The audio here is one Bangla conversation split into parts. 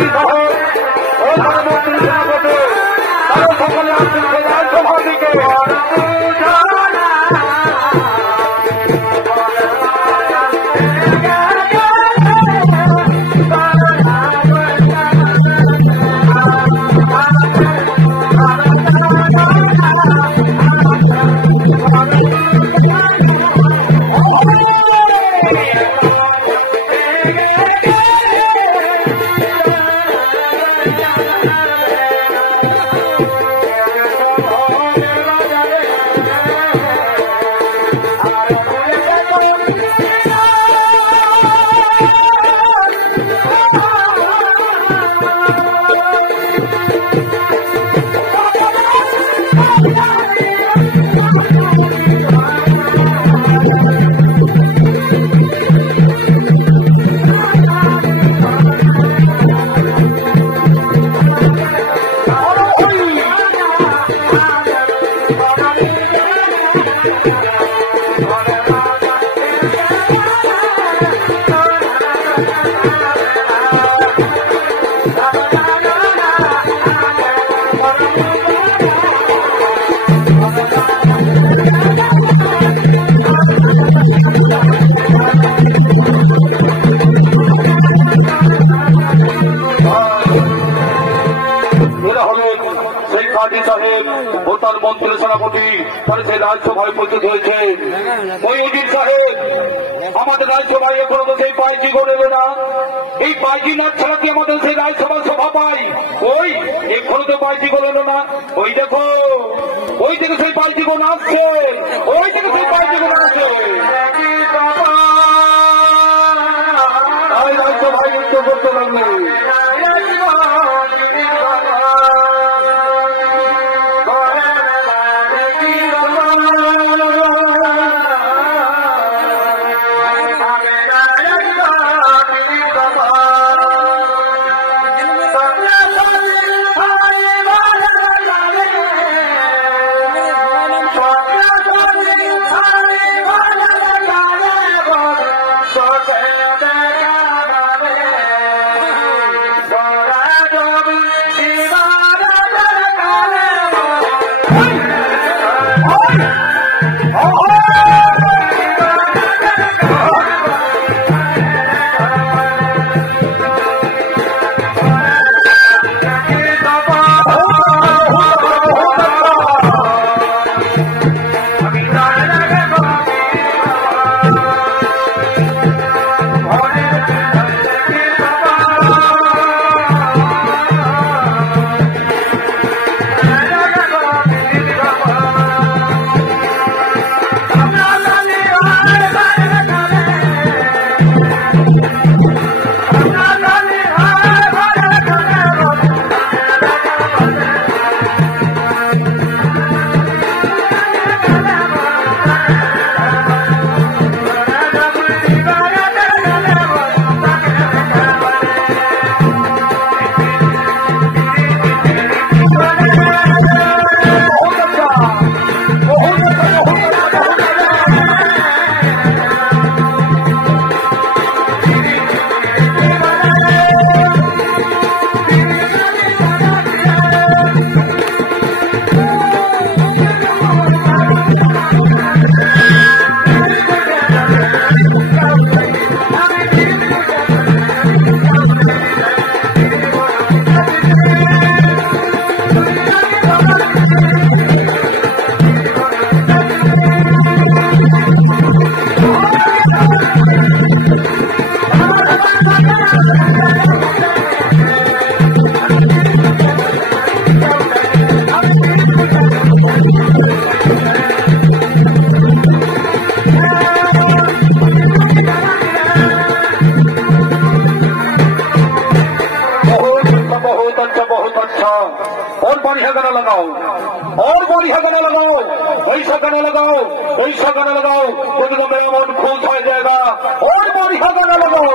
মন্ত্রী সহ প্রধান মন্ত্রী সেনাপতি তারা সকলে আসছেন রাজ্যসভা দিকে। মন্ত্রী সেনাপতি তারা সেই রাজ্যসভায় উপস্থিত হয়েছে। মহিউদ্দিন সাহেব আমাদের রাজ্যসভায় এখনো তো সেই পাইজি গড়ে না, এই পাইজি না ছাড়া কি আমাদের সেই রাজ্যসভার সভা পাই? ওই এখনো তো পাইজি গড়ে না। ওই দেখো ওই থেকে সেই পাইজি গোন আসছে, ওই থেকে সেই পাইজি গোন আসছে। রাজ্যসভায় যুদ্ধ করতে লাগলো। गाना लगाओ, ऐसा गाना लगाओ तो मेरा मन खुश हो जाएगा। और बढ़िया गाना लगाओ।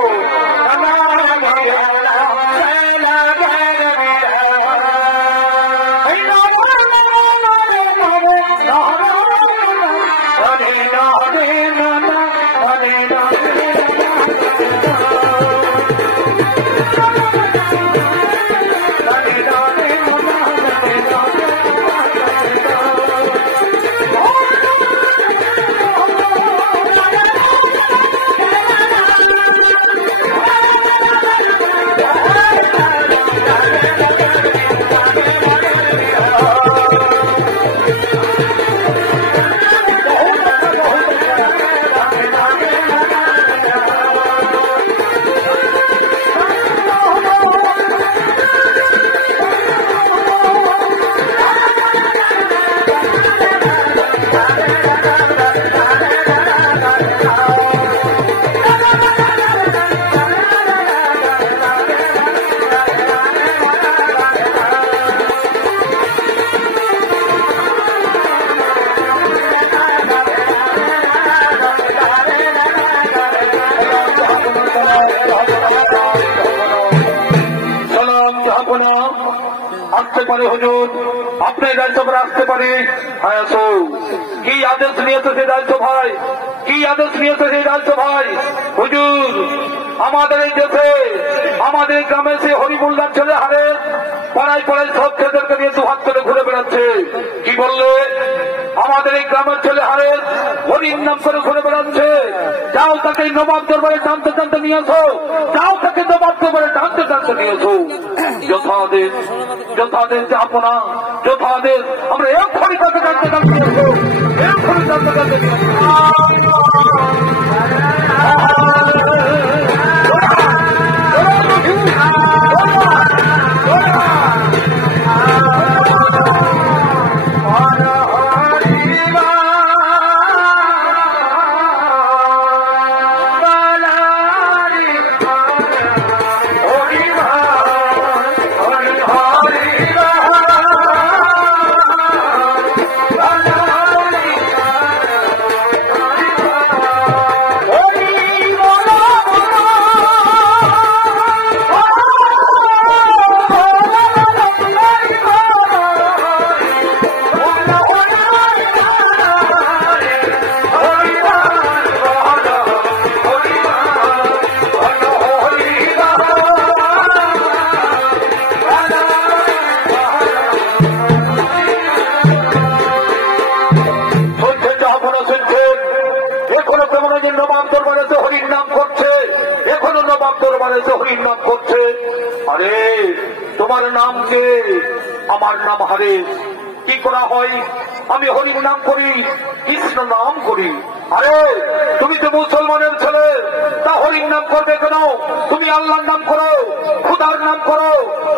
পারে হুজুর, আপনি রাজ্যসভায় আসতে পারে। হ্যাঁ আসো। কি আদেশ নিয়েছে সেই রাজ্যসভায়? কি আদেশ নিয়েছে সেই রাজ্যসভায়? হুজুর, আমাদের এই দেশে আমাদের গ্রামে সে হরিমুল্লার ছেলে হারে পাড়ায় পাড়ায় সব ছেলেদেরকে নিয়ে দুহাত করে ঘুরে বেড়াচ্ছে। কি বললে? আমাদের এই গ্রামের ছেলে হারে হরির নাম করে ঘুরে বেড়াচ্ছে। যাও তাকে নবাব দরবারে টানতে টানতে নিয়ে আসো, যাও তাকে নবাব দরবারে টানতে টানতে নিয়ে আসো। যথাদেশ যথাদেশ যাপনা যথাদেশ আমরা এক ঘড়ি তাকে টানতে টানতে নিয়ে আসো, এক ঘড়ি টানতে টানতে নিয়ে হরির নাম করছে। আরে তোমার নাম কে? আমার নাম হারেস। কি করা হয়? আমি হরির নাম করি, কৃষ্ণ নাম করি। আরে তুমি তো মুসলমানের ছেলে, তা হরির নাম করবে কেন? তুমি আল্লাহর নাম করো, খুদার নাম করো,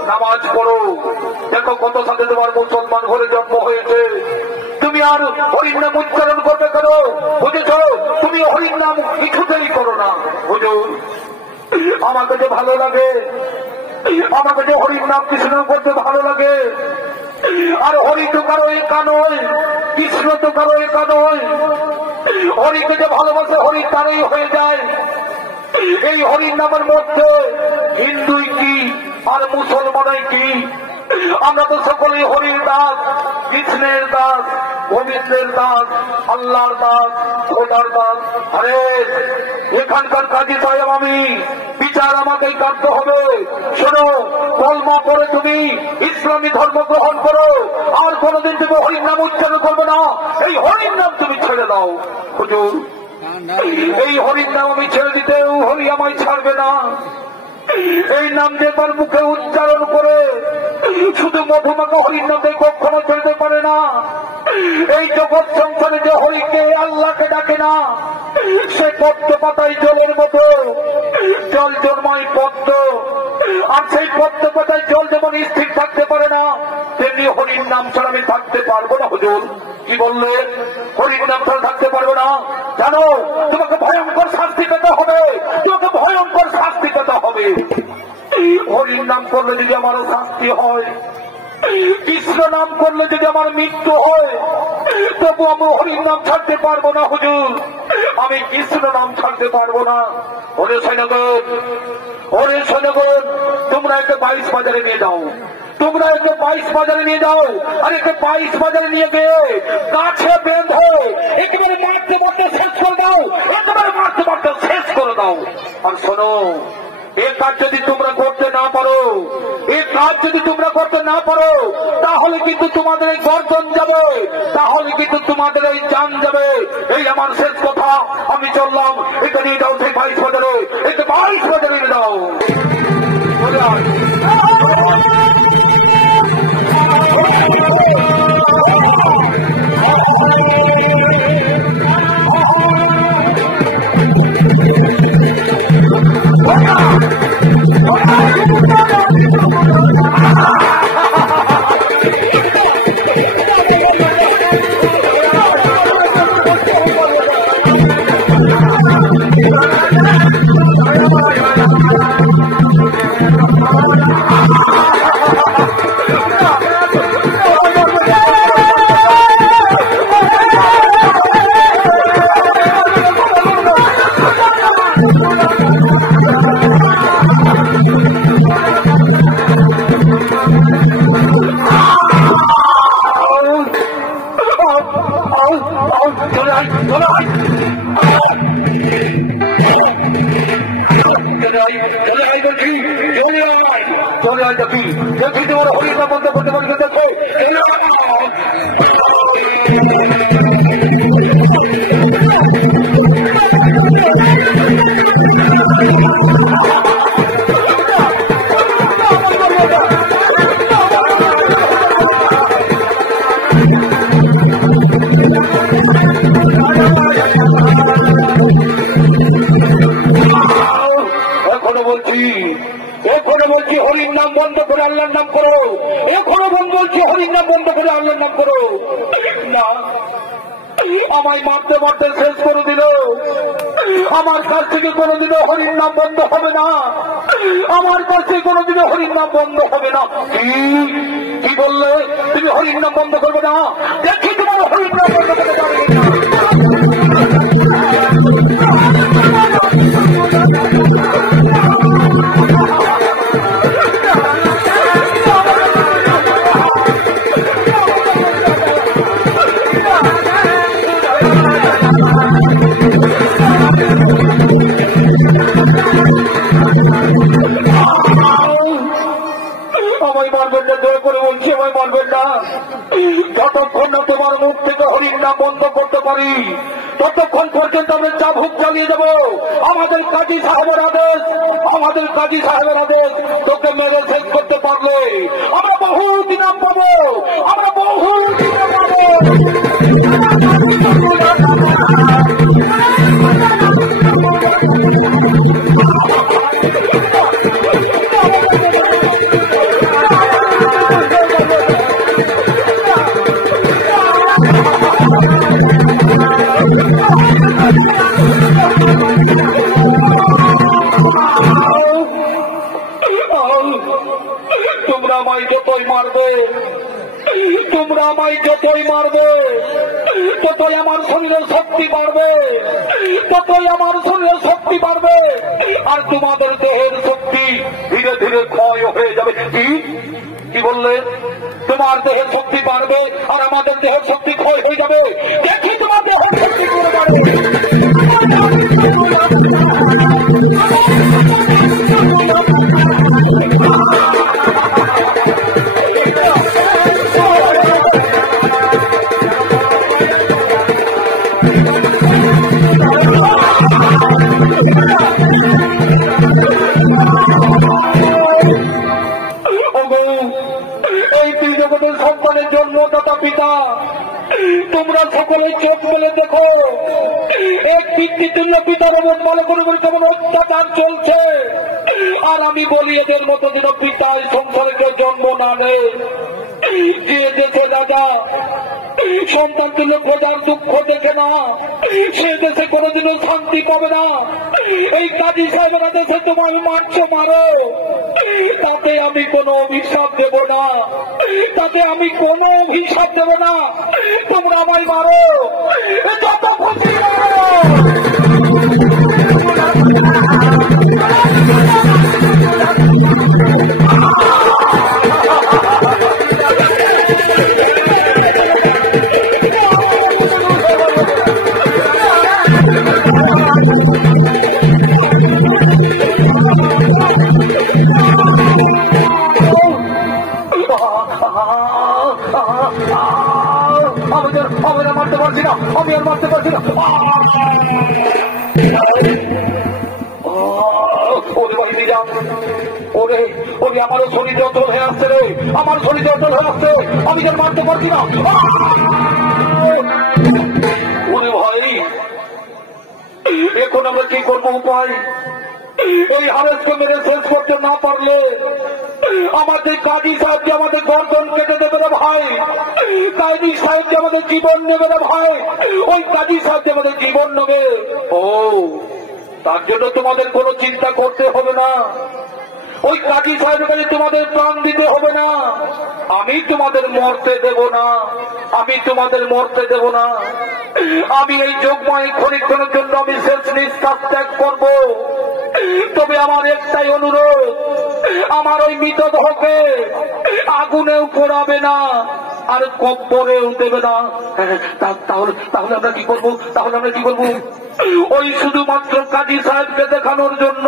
নামাজ পড়ো। দেখো কত সাথে তোমার মুসলমান ঘরে জন্ম হয়েছে, তুমি আর হরির নাম উচ্চারণ করবে কেন? বুঝেছ? তুমি হরির নাম কিছুতেই করো না। হুজুর, আমাকে যে ভালো লাগে, আমাকে যে হরির নাম কৃষ্ণ করতে ভালো লাগে। আর হরি তো কারো একা নয়, কৃষ্ণ তো কারো একা নয়। হরিকে যে ভালোবাসে হরি তারই হয়ে যায়। এই হরির নামের মধ্যে হিন্দুই কি আর মুসলমানই কি? আমরা তো সকলেই হরির দাস, কৃষ্ণের দাস, গোবিন্দের দাস, আল্লাহর দাস, খোদার দাস। আরে এখানকার কাজী সাহেব আমি, বিচার আমাকেই কাটতে হবে। শোনো, কলমা পরে তুমি ইসলামী ধর্ম গ্রহণ করো, আর কোনদিন তুমি হরির নাম উচ্চারণ করবে না। এই হরির নাম তুমি ছেড়ে দাও। হুজুর, এই হরির নাম আমি ছেড়ে দিতেও হরি আমায় ছাড়বে না। এই নাম যে তার মুখে উচ্চারণ করে শুধু মধুমাখা হরির নামে কখনো চলতে পারে না। এই জগৎ সংসারে যে হরিকে আল্লাহকে ডাকে না, সে পদ্ম পাতায় জলের মতো জল জন্মায় পদ্ম। আর সেই পদ্ম পাতায় জল যেমন স্থির থাকতে পারে না, তেমনি হরির নাম ছাড়া আমি থাকতে পারবো না। হুজুর, কি বললে? হরির নাম ছাড়া থাকতে পারবো না? জানো, তোমাকে ভয়ঙ্কর শাস্তি পেতে হবে, তোমাকে ভয়ঙ্কর শাস্তি পেতে হবে। হরির নাম করলে যদি আমারও শাস্তি হয়, কৃষ্ণ নাম করলে যদি আমার মৃত্যু হয়, তবু আমি হরির নাম ছাড়তে পারবো না। হুজুর, আমি কৃষ্ণ নাম ছাড়তে পারবো না। ওরে সৈন্যগণ, ওরে সৈন্যগণ, তোমরা একে 22 বাজারে নিয়ে যাও, তোমরা একে 22 বাজারে নিয়ে যাও। আর একে 22 বাজারে নিয়ে গিয়ে গাছে বেঁধে একেবারে মারতে মারতে শেষ করে দাও, একেবারে মারতে মারতে শেষ করে দাও। আর শোনো, এই কাজ যদি তোমরা করতে না পারো, এই কাজ যদি তোমরা করতে না পারো, তাহলে কিন্তু তোমাদের এই গর্দন যাবে, তাহলে কিন্তু তোমাদের এই জান যাবে। এই আমার শেষ কথা। আমি চললাম। একে নিয়ে যাও সেই 22 বাজারে, একে 22 বাজারে নিয়ে যাও। Ah! চলে আয়, চলে আয়, দেখি দেখি তোমার হরিণা বন্ধ করতে পারি দেখো। এখনো বলছি হরির নাম বন্ধ করে আল্লাহর নাম করো। এখনো বলছি হরির নাম বন্ধ করে আল্লাহর নাম করো। না, আমায় মারতে মারতে শেষ করে দিল। আমার কাছ থেকে কোনোদিনও হরির নাম বন্ধ হবে না। আমার কাছ থেকে কোনোদিনও হরির নাম বন্ধ হবে না। কি বললে? তুমি হরির নাম বন্ধ করবে না? দেখি তোমার হরির নাম বন্ধ করতে পারবে না। আমায় মারবেন না, দয়া করে বলছি আমায় মারবেন না। যতক্ষণ না তোমার মুখ থেকে হরির নাম বন্ধ করতে পারি ততক্ষণ পর্যন্ত আমরা চাবুক চালিয়ে দেবো। আমাদের কাজী সাহেবের আদেশ, আমাদের কাজী সাহেবের আদেশ। তোকে মেরে শেষ করতে পারলে আমরা বহুত ইনাম পাবো, আমরা বহুত ইনাম পাবো। তোমরা আমায় যতই মারবে, তোমরা আমায় যতই মারবে, ততই আমার শরীরের শক্তি বাড়বে, ততই আমার শরীরের শক্তি বাড়বে। আর তোমাদের দেহের শক্তি ধীরে ধীরে ক্ষয় হয়ে যাবে। কি বললে? তোমার দেহের শক্তি বাড়বে আর আমাদের দেহের শক্তি ক্ষয় হয়ে যাবে। দেখি তোমার দেহের শক্তি করে বাড়বে। এই দুই জগতের সন্তানের জন্মদাতা পিতা, তোমরা সকলে চোখ মেলে দেখো এক পিতৃতুল্য পিতার উপর বালকের উপর কেমন অত্যাচার চলছে। আর আমি বলি এদের মতো যেন পিতায় সংসারে কেউ জন্ম না নেয়। যে দেশে রাজা সন্তান তুল্য খোঁজার দুঃখ দেখে না, সে দেশে কোনোদিনও শান্তি পাবে না। এই কাজী সাহেবেরা দেশে তোমার মারছো মারো, তাতে আমি কোনো অভিশাপ দেব না, তাতে আমি কোনো অভিশাপ দেব না। তোমরা আমায় মারো, যত খুশি মারো। আমি মারতে পারছি না, আমি আর মারতে পারছি না। ওরে ওরে আমারও শরীর অচল হয়ে আসছে রে, আমার শরীর অচল হয়ে আসছে, আমি আর মারতে পারছি না। ওরে ভাই, এখন আমরা কি করবো? উপায় এই হারেসকে মেরে শেষ করতে না পারলে আমাদের কাজী সাহেব যে আমাদের গর্দন কেটে দেবে রে ভাই, কাজী সাহেব যে আমাদের জীবন নেবে রে ভাই, ওই কাজী সাহেব যে আমাদের জীবন নেবে। ও, তার জন্য তোমাদের কোনো চিন্তা করতে হবে না। ওই কাজী সাহেবের কাছে তোমাদের প্রাণ দিতে হবে না। আমি তোমাদের মরতে দেব না, আমি তোমাদের মরতে দেব না। আমি এই যোগমায় ক্ষণিক্ষণের জন্য আমি শেষ নিঃশ্বাস ত্যাগ করব। তবে আমার একটাই অনুরোধ, আমার ওই মৃতদেহকে আগুনেও পোড়াবে না আর কব্বরেও দেবে না। তাহলে আমরা কি করবো? তাহলে আমরা কি করবো? ওই শুধুমাত্র কাজী সাহেবকে দেখানোর জন্য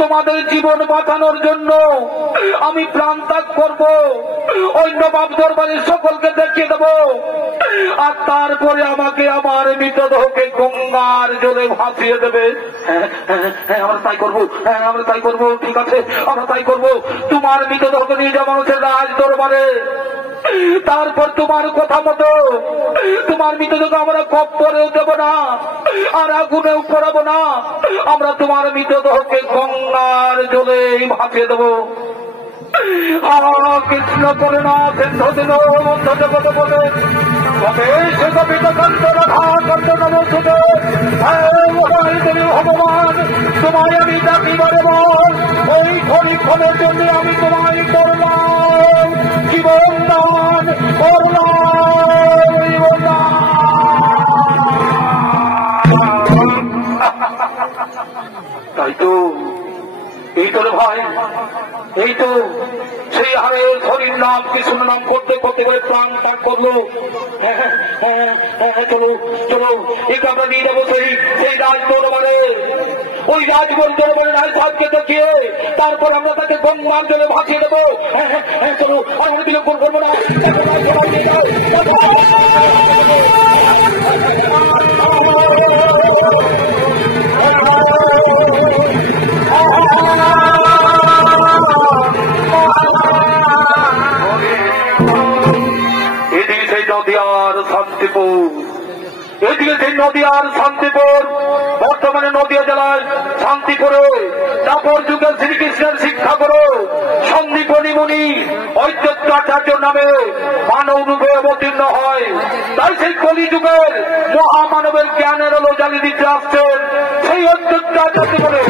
তোমাদের জীবন বাঁচানোর জন্য আমি প্রাণ ত্যাগ করব, ওই নবাব দরবারের সকলকে দেখিয়ে দেব, আর তারপরে আমাকে আমার মৃতদেহকে গঙ্গার জলে ভাসিয়ে দেবে। আমরা তাই করবো, আমরা তাই করবো, ঠিক আছে আমরা তাই করবো। তোমার মৃতদেহকে নিয়ে যাবো মানুষের রাজ দরবারে, তারপর তোমার কথা মতো তোমার মৃতদেহকে আমরা কব্বরেও দেব না, আর আগুনেও পড়াবো না, আমরা তোমার মৃতদেহকে গঙ্গার জলে ভাসিয়ে দেবো। কৃষ্ণ করে না সিন্ধ দিল মধ্য জগৎ বলে তবে সে কবিতা কান্ত রাধা কান্ত নমস্তে। ভগবান তোমায় আমি ডাকিবারে বল, ওই ক্ষণিক্ষণের জন্য আমি তোমায় করলাম জীবন দান, করলাম জীবন দান। তাই তো, এই তোর ভাই, এই তো সেই হারের হরির নাম কৃষ্ণ নাম করতে করতে করে প্রাণ ত্যাগ করলো। চলো চলো, একে আমরা নিয়ে যাবো সেই রাজ দরবারে, ওই রাজগড় দরবারে রাজসাজকে দেখিয়ে তারপর আমরা তাকে গঙ্গার জলে ভাসিয়ে দেবো। চলো, আমরা বিলম্ব করবো না। এদিকে সেই নদিয়ার শান্তিপুর, এদিকে সেই নদিয়ার শান্তিপুর, বর্তমানে নদিয়া জেলার শান্তিপুরে দাপর যুগে শ্রীকৃষ্ণের শিক্ষা করো সন্দীপনী মুনি ঐদ্যত্যাচার্য নামে মানব রূপে অবতীর্ণ হয়। তাই সেই কলি যুগের মহামানবের জ্ঞানের আলো জ্বালিয়ে দিতে আসছেন সেই ঐদ্যত্যাচার্য বলে।